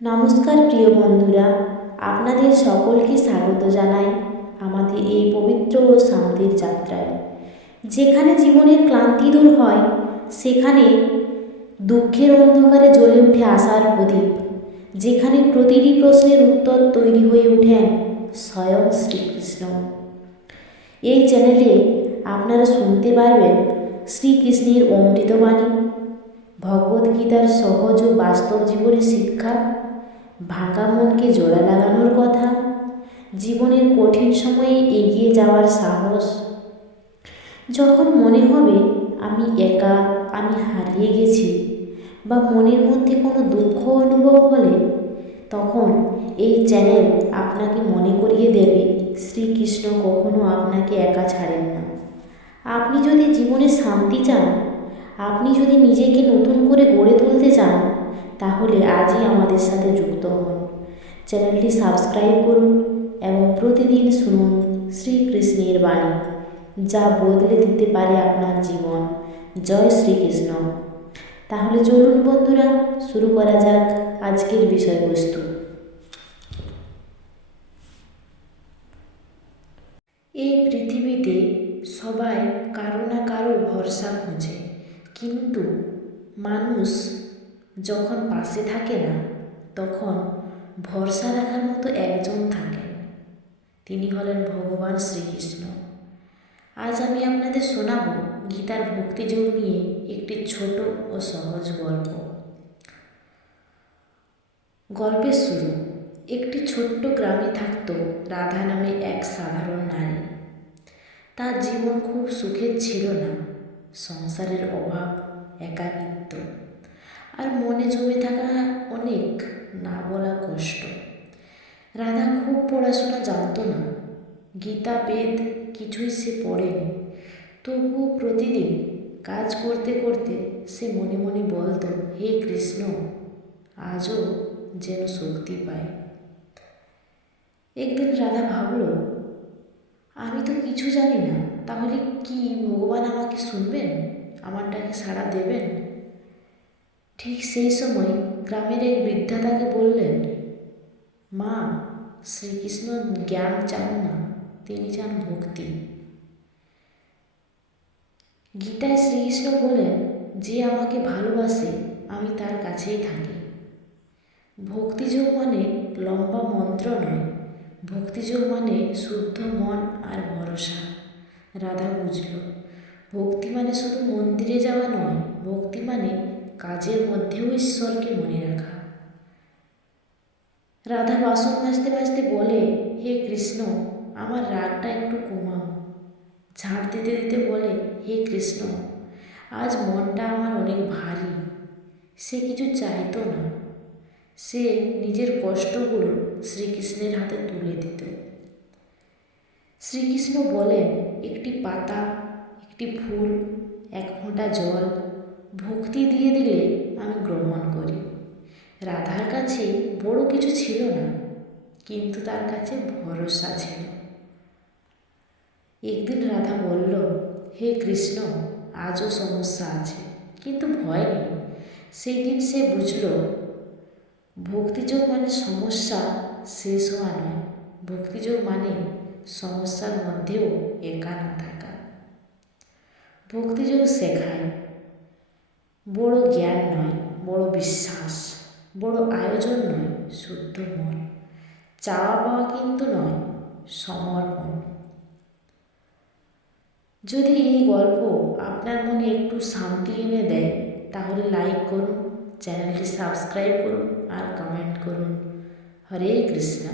নমস্কার প্রিয় বন্ধুরা, আপনাদের সকলকে স্বাগত জানাই আমাদের এই পবিত্র ও শান্তির যাত্রায়। যেখানে জীবনের ক্লান্তি দূর হয়, সেখানে দুঃখের অন্ধকারে জ্বলে উঠে আশার প্রদীপ। যেখানে প্রতিটি প্রশ্নের উত্তর তৈরি হয়ে ওঠেন স্বয়ং শ্রীকৃষ্ণ। এই চ্যানেলে আপনারা শুনতে পারবেন শ্রীকৃষ্ণের অমৃতবাণী, ভগবদ্গীতার সহজ ও বাস্তব জীবনের শিক্ষা, ভাঙা মনকে জোড়া লাগানোর কথা, জীবনের কঠিন সময়ে এগিয়ে যাওয়ার সাহস। যখন মনে হবে আমি একা, আমি হারিয়ে গেছি, বা মনের মধ্যে কোনো দুঃখ অনুভব হলে, তখন এই চ্যানেল আপনাকে মনে করিয়ে দেবে শ্রীকৃষ্ণ কখনো আপনাকে একা ছাড়েন না। আপনি যদি জীবনে শান্তি চান, আপনি যদি নিজেকে নতুন করে গড়ে তুলতে চান, তাহলে আজই আমাদের সাথে যুক্ত হন। চ্যানেলটি সাবস্ক্রাইব করুন এবং প্রতিদিন শুনুন শ্রীকৃষ্ণের বাণী, যা বদলে দিতে পারে আপনার জীবন। জয় শ্রীকৃষ্ণ। তাহলে চলুন বন্ধুরা, শুরু করা যাক আজকের বিষয়বস্তু। এই পৃথিবীতে সবাই কারো না কারো ভরসা খোঁজে, কিন্তু মানুষ যখন পাশে থাকে না, তখন ভরসা রাখার মতো একজন থাকেন। তিনি হলেন ভগবান শ্রীকৃষ্ণ। আজ আমি আপনাদের শোনাব গীতার ভক্তিযোগ নিয়ে একটি ছোট ও সহজ গল্প। গল্পের শুরু। একটি ছোট্ট গ্রামে থাকত রাধা নামে এক সাধারণ নারী। তার জীবন খুব সুখের ছিল না। সংসারের অভাব, একাকিত্ব আর মনে জমে থাকা অনেক না বলা কষ্ট। রাধা খুব পড়াশোনা জানত না, গীতা বেদ কিছুই সে পড়েনি। তবুও প্রতিদিন কাজ করতে করতে সে মনে মনে বলতো, হে কৃষ্ণ, আজও যেন শক্তি পায়। একদিন রাধা ভাবল, আমি তো কিছু জানি না, তাহলে কি ভগবান আমাকে শুনবেন, আমার ডাকে সাড়া দেবেন? ঠিক সেই সময় গ্রামের এক বৃদ্ধা তাকে বললেন, মা, শ্রীকৃষ্ণ জ্ঞান চান না, তিনি চান ভক্তি। গীতায় শ্রীকৃষ্ণ বলেন, যে আমাকে ভালোবাসে আমি তার কাছেই থাকি। ভক্তিযোগ মানে লম্বা মন্ত্র নয়, ভক্তিযোগ মানে শুদ্ধ মন আর ভরসা। রাধা বুঝল, ভক্তি মানে শুধু মন্দিরে যাওয়া নয়, ভক্তি মানে কাজের মধ্যেও ঈশ্বরকে মনে রাখা। রাধা বাসন মাজতে মাজতে বলে, হে কৃষ্ণ, আমার রাগটা একটু কমাও। ঝাড় দিতে দিতে বলে, হে কৃষ্ণ, আজ মনটা আমার অনেক ভারী। সে কিছু চাইতো না, সে নিজের কষ্টগুলো শ্রীকৃষ্ণের হাতে তুলে দিত। শ্রীকৃষ্ণ বলেন, একটি পাতা, একটি ফুল, এক ফোঁটা জল ভক্তি দিয়ে দিলে আমি গ্রহণ করি। রাধার কাছে বড় কিছু ছিল না, কিন্তু তার কাছে ভরসা ছিল। একদিন রাধা বলল, হে কৃষ্ণ, আজও সমস্যা আছে, কিন্তু ভয় নেই। সেই দিন সে বুঝল, ভক্তিযোগ মানে সমস্যা শেষ হওয়া নয়, ভক্তিযোগ মানে সমস্যার মধ্যেও একা না থাকা। ভক্তিযোগ শেখায় বড় জ্ঞান নয়, বড় বিশ্বাস, বড় আয়োজন নয়, শুদ্ধ মন, চাওয়া পাওয়া কিন্তু নয়, সমর্পণ। যদি এই গল্প আপনার মনে একটু শান্তি এনে দেয়, তাহলে লাইক করুন, চ্যানেলটি সাবস্ক্রাইব করুন আর কমেন্ট করুন। হরে কৃষ্ণ।